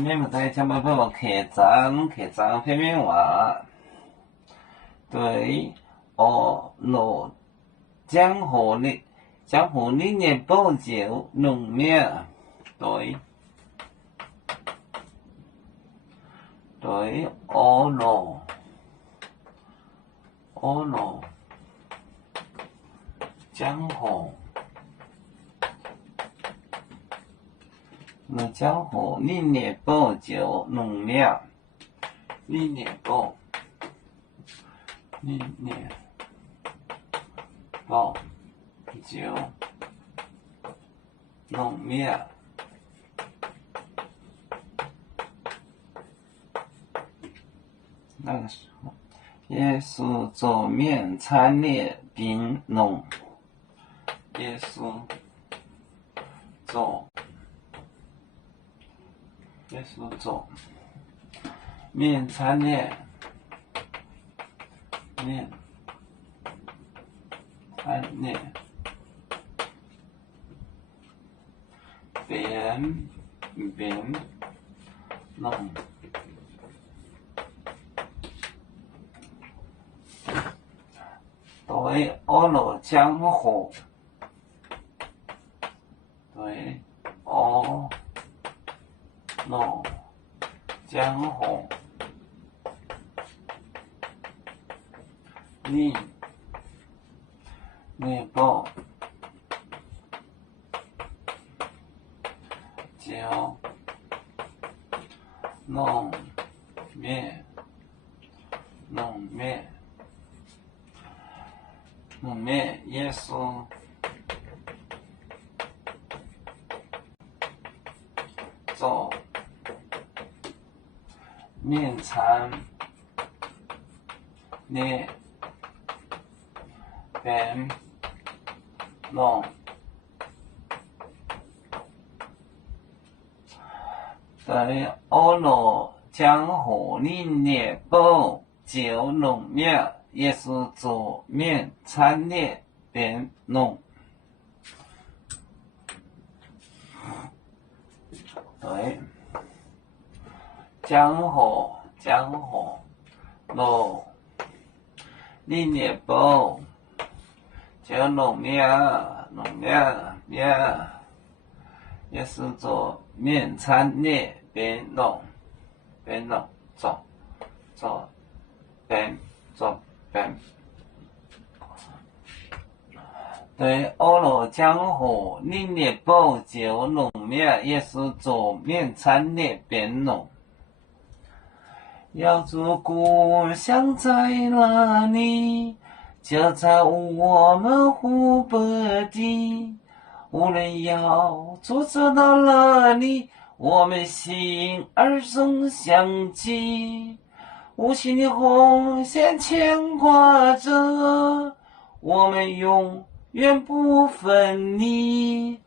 面不在将不不客栈片面话，对，罗江湖历年不久农灭，对，罗江湖。那江湖历年不久农灭，历年不久农灭。那个时候，耶稣做面参列宾农，耶稣做面参列边农。对，罗江湖，对，罗江湖，历年不久农灭，耶稣做面参列宾农。对，罗江湖历年不久农灭，耶稣做面参列宾农。对，江湖，罗历年不久农灭，也是做面参列宾农，做宾。对，罗江湖历年不久农灭，也是做面参列宾农。要做故乡在哪里？就在我们湖北地。无论要走到哪里，我们心儿总相系。无情的红线牵挂着，我们永远不分离。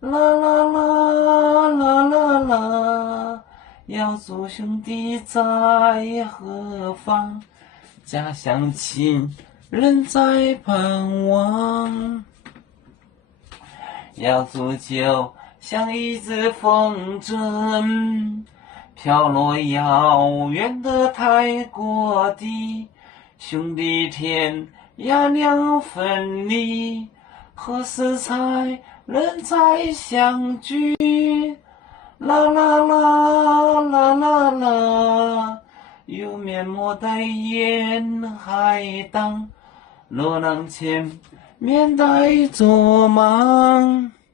啦啦啦啦啦啦，要做兄弟在何方？家乡亲人在盼望。要做就像一只风筝，飘落遥远的泰国地。兄弟天涯两分离，何时才能再相聚？啦啦啦啦啦啦，有面目在沿海荡，罗浪前面带着忙。